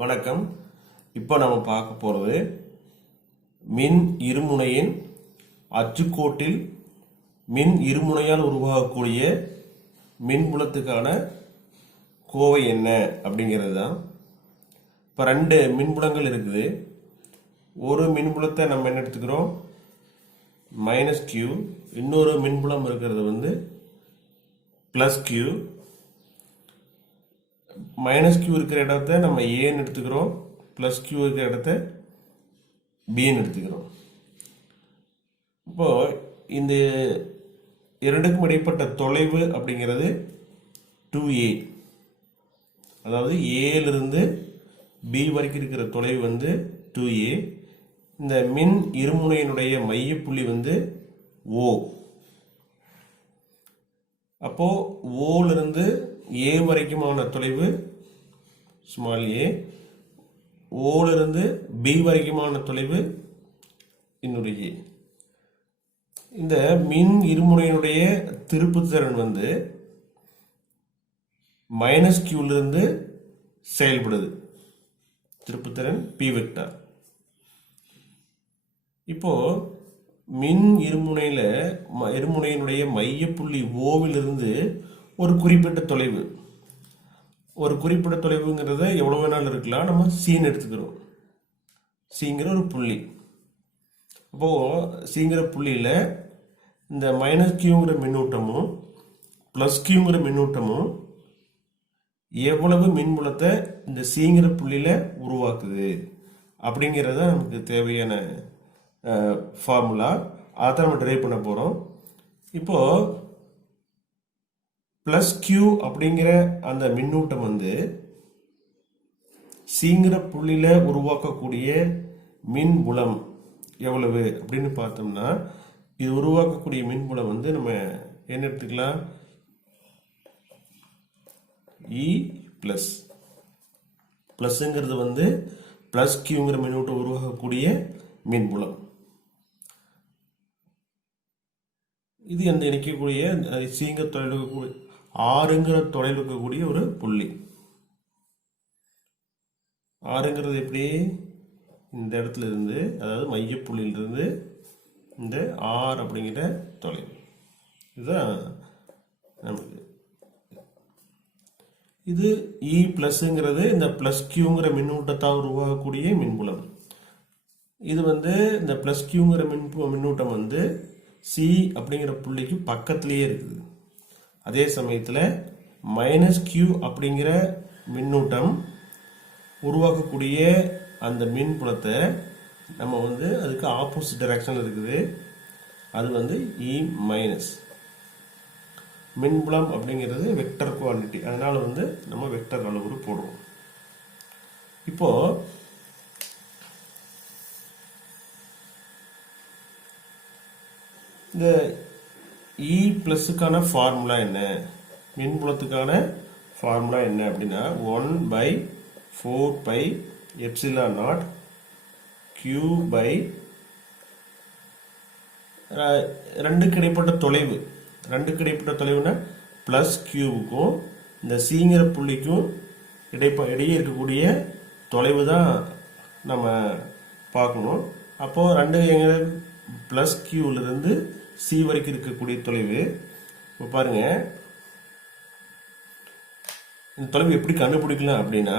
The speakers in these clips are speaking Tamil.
வணக்கம். இப்போ நம்ம பார்க்க போகிறது மின் இருமுனையின் அச்சுக்கோட்டில் மின் இருமுனையால் உருவாகக்கூடிய மின்புலத்துக்கான கோவை என்ன அப்படிங்கிறது தான். இப்போ ரெண்டு மின்புலங்கள் இருக்குது. ஒரு மின்புலத்தை நம்ம என்ன எடுத்துக்கிறோம், மைனஸ் கியூ. இன்னொரு மின்புலம் இருக்கிறது வந்து பிளஸ் கியூ. மைனஸ் கியூ இருக்கிற இடத்த நம்ம ஏன்னு எடுத்துக்கிறோம், பிளஸ் கியூ இருக்கிற இடத்த பின்னு எடுத்துக்கிறோம். இப்போ இந்த இரண்டுக்கும் இடைப்பட்ட தொலைவு அப்படிங்கிறது 2a. அதாவது ஏலிருந்து பி வரைக்கும் இருக்கிற தொலைவு வந்து 2a. இந்த மின் இருமுனையினுடைய மையப்புள்ளி வந்து O. அப்போ ஓலிருந்து ஏ வரைக்குமான தொலைவு ஸ்மால் ஏ, ஓலிருந்து பி வரைக்குமான தொலைவு இன்னொரு ஏ. இந்த மின் இருமுனையினுடைய திருப்புத்திறன் வந்து மைனஸ் கியூலிருந்து செயல்படுது. திருப்புத்திறன் பி வெக்டார். இப்போ மின் இருமுனையினுடைய மையப்புள்ளி ஓவிலிருந்து ஒரு குறிப்பிட்ட தொலைவுங்கிறத எவ்வளோ வேணாலும் இருக்கலாம். நம்ம சீன் எடுத்துக்கிறோம். சீங்கிற ஒரு புள்ளி. அப்போது சீங்கிற புள்ளியில் இந்த மைனஸ் கியூங்கிற மின்னூட்டமும் ப்ளஸ் கியூங்கிற மின்னூட்டமும் எவ்வளவு மின்புலத்தை இந்த சீங்கிற புள்ளியில் உருவாக்குது அப்படிங்கிறத நமக்கு தேவையான ஃபார்முலா. அதை நம்ம ட்ரைவ் பண்ண போகிறோம். இப்போது பிளஸ் கியூ அப்படிங்கிற அந்த மின்னூட்டம் வந்து சீங்கிற புள்ளியில உருவாக்கக்கூடிய மின்புலம் எவ்வளவு அப்படின்னு பார்த்தோம்னா, இது உருவாக்கக்கூடிய மின்புலம் வந்து நம்ம என்ன எடுத்துக்கலாம், இ பிளஸ். பிளஸ்ங்கிறது வந்து பிளஸ் கியூங்கிற மின்னூட்டம் உருவாக்கக்கூடிய மின்புலம். இது அந்த இணைக்கக்கூடிய சீங்கிற தொலைவு ஆறுங்கிற தொலைவில் இருக்கக்கூடிய ஒரு புள்ளி. ஆறுங்கிறது எப்படி, இந்த இடத்துல இருந்து, அதாவது மையப்புள்ளியிலிருந்து இந்த ஆர் அப்படிங்கிற தொலைவு. இதுதான் நமக்கு. இது இ பிளஸ்ங்கிறது இந்த பிளஸ் கியூங்கிற மின்னூட்டத்தால் உருவாகக்கூடிய மின்புலம். இது வந்து இந்த பிளஸ் கியூங்கிற மின்னூட்டம் வந்து சி அப்படிங்கிற புள்ளிக்கு பக்கத்திலேயே இருக்குது. அதே சமயத்தில் மைனஸ் கியூ அப்படிங்கிற மின்னூட்டம் உருவாக்கக்கூடிய அந்த மின்புலத்தை நம்ம வந்து அதுக்கு ஆப்போசிட் டைரக்ஷனில் இருக்குது. அது வந்து இ மைனஸ். மின்புலம் அப்படிங்கிறது வெக்டர் குவான்டிட்டி, அதனால வந்து நம்ம வெக்டர் அளவுரு போடுவோம். இப்போ இந்த இ பிளஸுக்கான ஃபார்முலா என்ன, மின்புலத்துக்கான ஃபார்முலா என்ன அப்படின்னா 1/4πε0 Q பை ரெண்டுக்கு இடைப்பட்ட தொலைவுனா பிளஸ் கியூவுக்கும் இந்த சீங்கிற புள்ளிக்கும் இடையே இருக்கக்கூடிய தொலைவு தான் நம்ம பார்க்கணும். அப்போது ரெண்டு எங்க பிளஸ் கியூவிலிருந்து சி வரைக்கும் இருக்கக்கூடிய தொலைவு. இப்போ பாருங்க, இந்த தொலைவு எப்படி கண்டுபிடிக்கலாம் அப்படின்னா,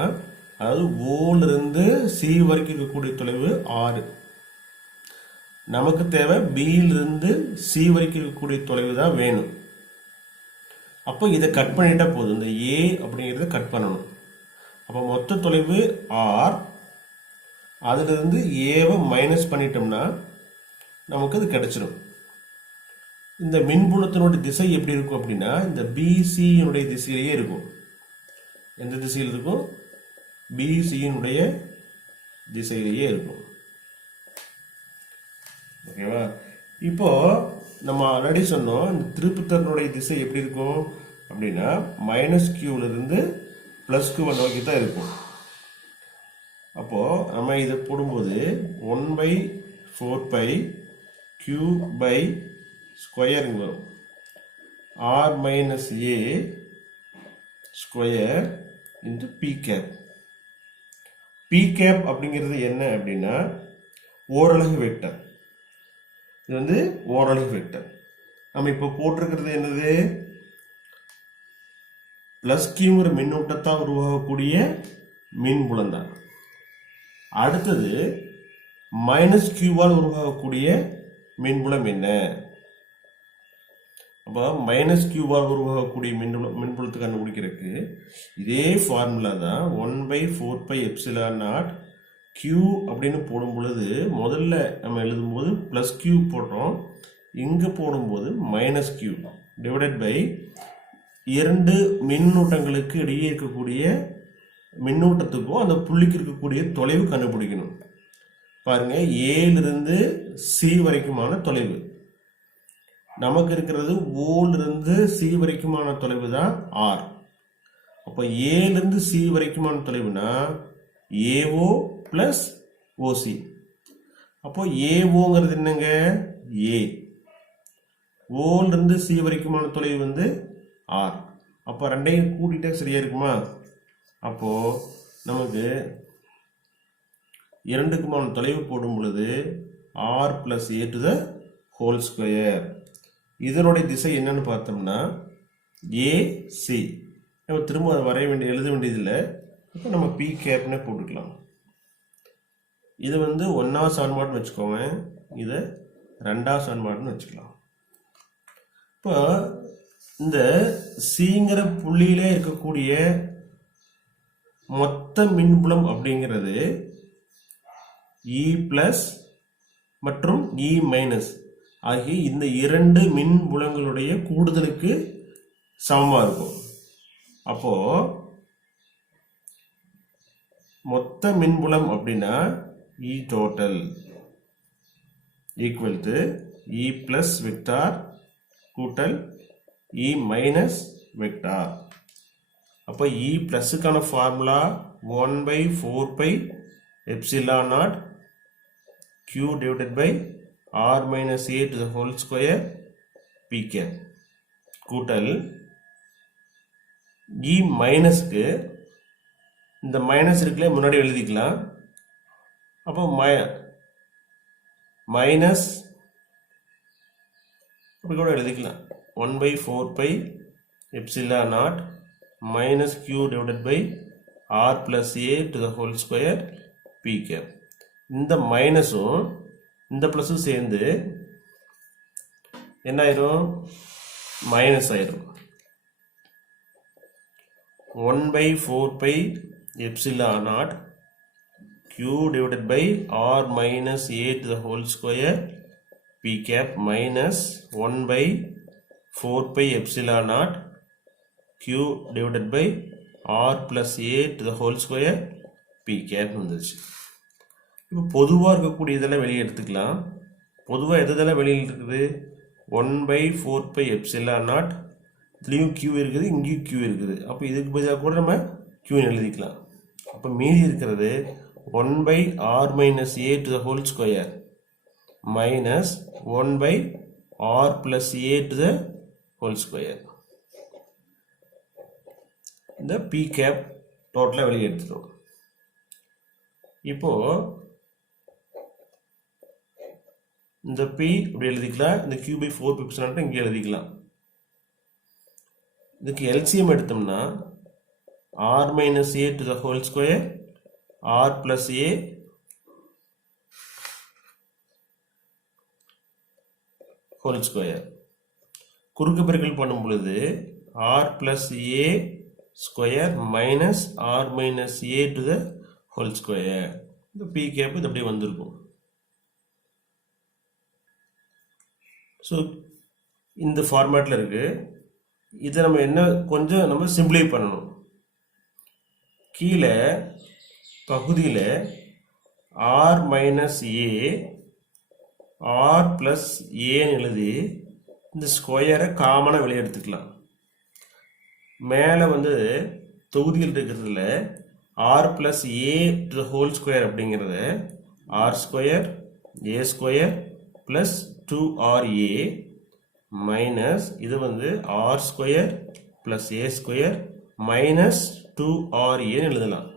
அதாவது ஓலிருந்து சி வரைக்கும் இருக்கக்கூடிய தொலைவு 6. நமக்கு தேவை பியிலிருந்து சி வரைக்கும் இருக்கக்கூடிய தொலைவு தான் வேணும். அப்போ இதை கட் பண்ணிட்டா போதும். இந்த ஏ அப்படிங்கிறத கட் பண்ணணும். அப்போ மொத்த தொலைவு ஆர். அதிலிருந்து ஏவை மைனஸ் பண்ணிட்டோம்னா நமக்கு அது கிடைச்சிடும். இந்த மின்புலத்தினுடைய திசை எப்படி இருக்கும் அப்படின்னா, இந்த பிசியினுடைய திசையிலேயே இருக்கும். எந்த திசையில் இருக்கும், பிசியினுடைய திசையிலேயே இருக்கும். ஓகேவா? இப்போ நம்ம ஆல்ரெடி சொன்னோம், இந்த திருப்புத்திறனுடைய திசை எப்படி இருக்கும் அப்படின்னா மைனஸ் கியூவிலிருந்து பிளஸ் கியூவை நோக்கி தான் இருக்கும். அப்போ நம்ம இதை போடும்போது 1/4π Q பை ஸ்கொயர் வரும். ஆர் மைனஸ் ஏ square into p cap. P cap அப்படிங்கிறது என்ன அப்படின்னா ஓரலகு வெக்டர். இது வந்து ஓரலகு வெக்டர். நம்ம இப்போ போட்டிருக்கிறது என்னது? பிளஸ் கியூங்கிற மின்னூட்டத்தால் உருவாகக்கூடிய மின்புலம் தான். அடுத்தது மைனஸ் கியூவால் உருவாகக்கூடிய மின்புலம் என்ன? அப்போ மைனஸ் கியூவால் உருவாகக்கூடிய மின்புலத்தை கண்டுபிடிக்கிறதுக்கு இதே ஃபார்முலா தான் 1/4πε0 கியூ அப்படின்னு போடும் பொழுது முதல்ல நம்ம எழுதும்போது ப்ளஸ் கியூ போட்டோம், இங்கே போடும்போது மைனஸ் கியூ டிவைடட் பை இரண்டு மின்னூட்டங்களுக்கு இடையே இருக்கக்கூடிய மின்னூட்டத்துக்கும் அந்த புள்ளிக்கு இருக்கக்கூடிய தொலைவு கண்டுபிடிக்கணும். பாருங்க, ஏலிருந்து சி வரைக்குமான தொலைவு நமக்கு இருக்கிறது. ஓலிருந்து சி வரைக்குமான தொலைவு தான் ஆர். அப்போ ஏலிருந்து சி வரைக்குமான தொலைவுனா ஏஓ பிளஸ் ஓசி. அப்போ ஏஓங்கிறது என்னங்க? ஏ. ஓலிருந்து சி வரைக்குமான தொலைவு வந்து ஆர். அப்போ ரெண்டையும் கூட்டிகிட்டே சரியா இருக்குமா? அப்போ நமக்கு இரண்டுக்குமான தொலைவு போடும் பொழுது R plus A to the whole square. இதனுடைய திசை என்னன்னு பார்த்தோம்னா ஏசி. நம்ம திரும்ப அதை எழுத வேண்டியதில்லை. இப்போ நம்ம பி கேப்னே போட்டுக்கலாம். இது வந்து 1வது சமன்பாடுன்னு வச்சுக்கோங்க, இதை 2வது சமன்பாடுன்னு வச்சுக்கலாம். இப்போ இந்த சிங்கிற புள்ளியிலே இருக்கக்கூடிய மொத்த மின்புலம் அப்படிங்கிறது இ பிளஸ் மற்றும் இ மைனஸ் ஆகிய இந்த இரண்டு மின்புலங்களுடைய கூடுதலுக்கு சமமாக இருக்கும். அப்போ மொத்த மின்புலம் அப்படின்னா இ total equal to E plus vector கூட்டல் இ மைனஸ் வெக்டார். அப்போ இ பிளஸுக்கான formula 1/4πε0 q divided by r minus a to the whole square p cap கூட்டல் இ மைனஸ்க்கு இந்த மைனஸ் இருக்குல்ல, முன்னாடி எழுதிக்கலாம். அப்போ மைனஸ் அப்படி கூட எழுதிக்கலாம். 1/4πε0 minus q divided by r plus a to the whole square p cap. இந்த மைனஸும் இந்த ப்ளஸும் சேர்ந்து என்ன ஆயிரும்? மைனஸ் ஆயிரும். 1/4πε0 q divided by r minus a to the whole square p cap minus 1/4πε0 q divided by r plus a to the whole square p cap வந்துச்சு. இப்போ பொதுவாக இருக்கக்கூடிய இதெல்லாம் வெளியே எடுத்துக்கலாம். பொதுவாக எதெல்லாம் வெளியில் இருக்குது? 1/4πε0 இதுலேயும் q இருக்குது, இங்கேயும் q இருக்குது. அப்போ இதுக்கு பதிலாக கூட நம்ம q எழுதிக்கலாம். அப்போ மீதி இருக்கிறது 1/r minus a to the whole square minus 1/r plus a to the whole square. இந்த p cap டோட்டலாக வெளியே எடுத்துட்டோம். இப்போ இந்த p இப்படி எழுதிக்கலாம், இந்த q/4πε0 இங்கே எழுதிக்கலாம். இதுக்கு எல்சிஎம் எடுத்தோம்னா r minus a to the whole square r plus a whole square. குறுக்கு பெருக்கல் பண்ணும் பொழுது r plus a square minus r minus a to the whole square. இந்த p cap இது அப்படியே வந்திருக்கும். ஸோ இந்த ஃபார்மேட்டில் இருக்கு. இதை நம்ம என்ன கொஞ்சம் நம்ம சிம்பிளை பண்ணணும். கீழே பகுதியில் r minus a r plus ஏன்னு எழுதி இந்த ஸ்கொயரை காமனாக வெளியே எடுத்துக்கலாம். மேலே வந்து தொகுதியில் இருக்கிறதுல r plus a to the whole square அப்படிங்கிறத r square a square plus 2ra minus இது வந்து r square plus a square minus 2ra எழுதலாம்.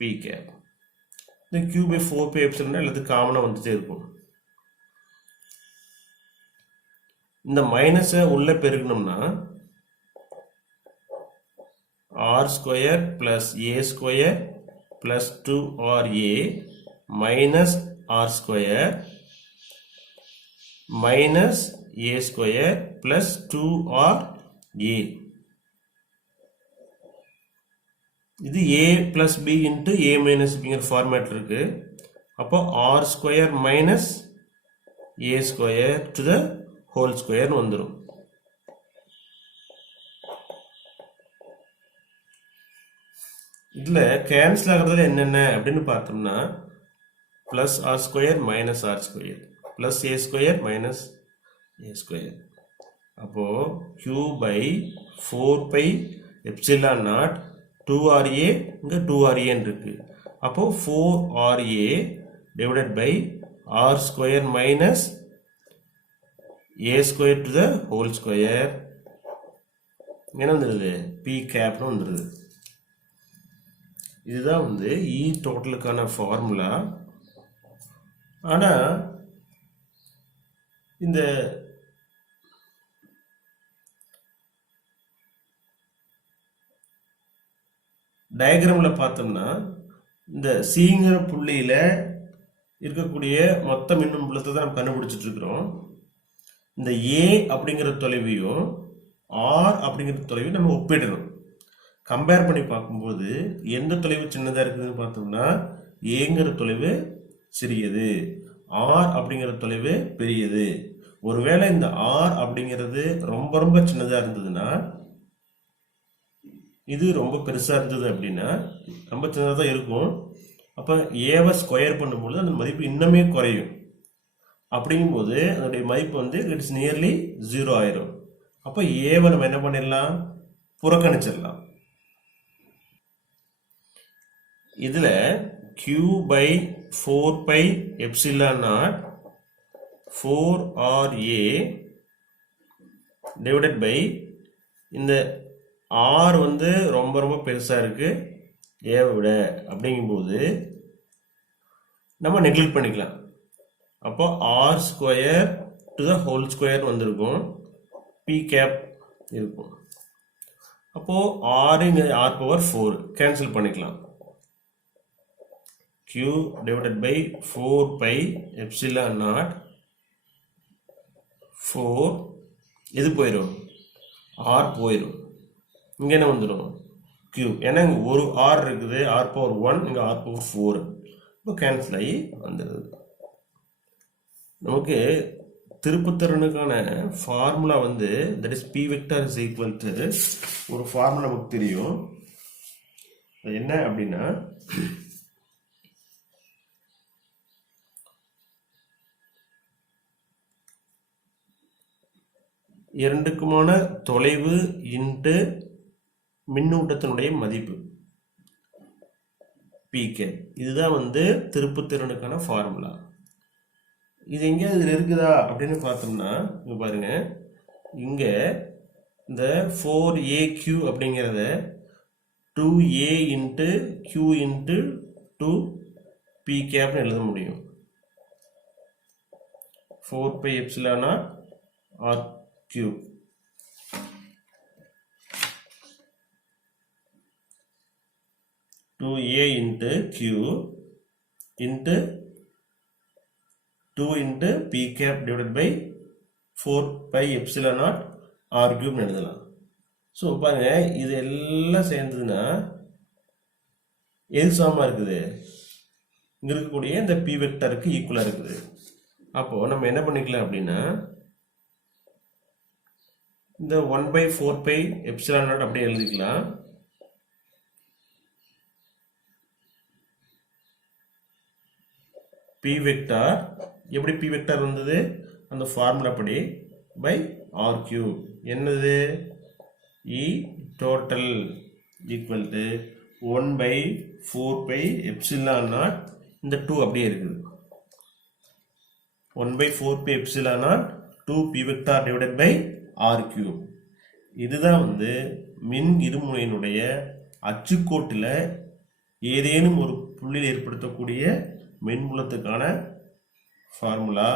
P cap. இந்த q பை 4 பை எப்சிலன் எல்லாத்துக்கும் காமனாக வந்துட்டே இருக்கும். இந்த மைனஸை உள்ள பெருக்கணும்னா r square plus a square plus 2RA minus r square minus A square plus 2RA. இது a plus b into a minus பிங்கிற ஃபார்மேட் இருக்கு. அப்போ R square minus A square to the whole ஸ்கொயர்னு வந்துடும். இதில் கேன்சல் ஆகிறதுல என்னென்ன அப்படின்னு பார்த்தோம்னா plus r square minus r square plus ஏ ஸ்கொயர் மைனஸ் ஏ ஸ்கொயர். அப்போது q by 4 by epsilon not 2RA இங்கே 2RAன்னு இருக்கு. அப்போது 4RA divided by R square minus A square to the whole square என்ன வந்துடுது பி கேப்னு வந்துடுது. இதுதான் வந்து இ டோட்டலுக்கான ஃபார்முலா. ஆனால் இந்த டயக்ராமில் பார்த்தோம்னா இந்த சிங்கிற புள்ளியில் இருக்கக்கூடிய மொத்த மின்னும் புலத்தை தான் நம்ம கண்டுபிடிச்சிட்டு இருக்கிறோம். இந்த ஏ அப்படிங்கிற தொலைவையும் ஆர் அப்படிங்கிற தொலைவையும் நம்ம ஒப்பிடணும். கம்பேர் பண்ணி பார்க்கும்போது எந்த தொலைவு சின்னதாக இருக்குதுன்னு பார்த்தோம்னா ஏங்கிற தொலைவு சிறியது, ஆர் அப்படிங்கிற தொலைவு பெரியது. ஒருவேளை இந்த ஆர் அப்படிங்கிறது ரொம்ப ரொம்ப சின்னதாக இருந்ததுன்னா இது ரொம்ப பெருசாக இருந்தது அப்படின்னா ரொம்ப சின்னதாக தான் இருக்கும். அப்போ ஏவை ஸ்கொயர் பண்ணும்போது அந்த மதிப்பு இன்னுமே குறையும். அப்படிங்கும்போது அதனுடைய மதிப்பு வந்து இட்ஸ் நியர்லி 0 ஆயிரும். அப்போ ஏவை நம்ம என்ன பண்ணிடலாம், புறக்கணிச்சிடலாம். இதில் q by 4 by epsilon not 4RA divided by இந்த ஆர் வந்து ரொம்ப ரொம்ப பெருசாக இருக்குது ஏவை விட. அப்படிங்கும்போது நம்ம நெக்லெக்ட் பண்ணிக்கலாம். அப்போ R square to the whole square வந்திருக்கும், பி கேப் இருக்கும். அப்போது ஆர் பவர் 4 கேன்சல் பண்ணிக்கலாம். q divided by 4 pi epsilon naught 4 இது போயிடும், r போயிடும். இங்கே என்ன வந்துடும் q, ஏன்னா இங்கே ஒரு r இருக்குது, r பவர் 1 இங்கே r பவர் 4. இப்போ கேன்சல் ஆகி வந்துடுது. நமக்கு திருப்புத்திறனுக்கான ஃபார்முலா வந்து that is p vector is equal to ஒரு ஃபார்முலா நமக்கு தெரியும். அது என்ன அப்படின்னா இரண்டுக்குமான தொலைவு இன்ட்டு மின்னூட்டத்தினுடைய மதிப்பு பிகே. இதுதான் வந்து திருப்புத்திறனுக்கான ஃபார்முலா. இது எங்கே இதில் இருக்குதா அப்படின்னு பார்த்தோம்னா இங்கே பாருங்க, இங்கே இந்த 4AQ அப்படிங்கிறத 2A இன்ட்டு Q இன்ட்டு 2 கேப்னு எழுத முடியும். 4 by epsilon R Q. To A into Q into 2 into P cap divided by 4 pi epsilon naught R cube எழுதலாம். ஸோ பாருங்க, இது எல்லாம் சேர்ந்ததுன்னா எது சமமாக இருக்குது, இங்கே இருக்கக்கூடிய இந்த P வெக்டருக்கு ஈக்குவலாக இருக்குது. அப்போது நம்ம என்ன பண்ணிக்கலாம் அப்படின்னா இந்த 1/4 pi epsilon naught அப்படியே எழுதிக்கலாம். P வெக்டார் எப்படி P வெக்டார் வந்தது, அந்த ஃபார்முலா படி பை ஆர் கியூப். என்னது E total equal to 1/4 pi epsilon naught. இந்த 2 அப்படியே இருக்குது. 1/4 pi epsilon naught 2 P vector divided by R cube. இதுதான் வந்து மின் இருமுனையினுடைய அச்சுக்கோட்டில் ஏதேனும் ஒரு புள்ளியில் ஏற்படுத்தக்கூடிய மின்புலத்துக்கான ஃபார்முலா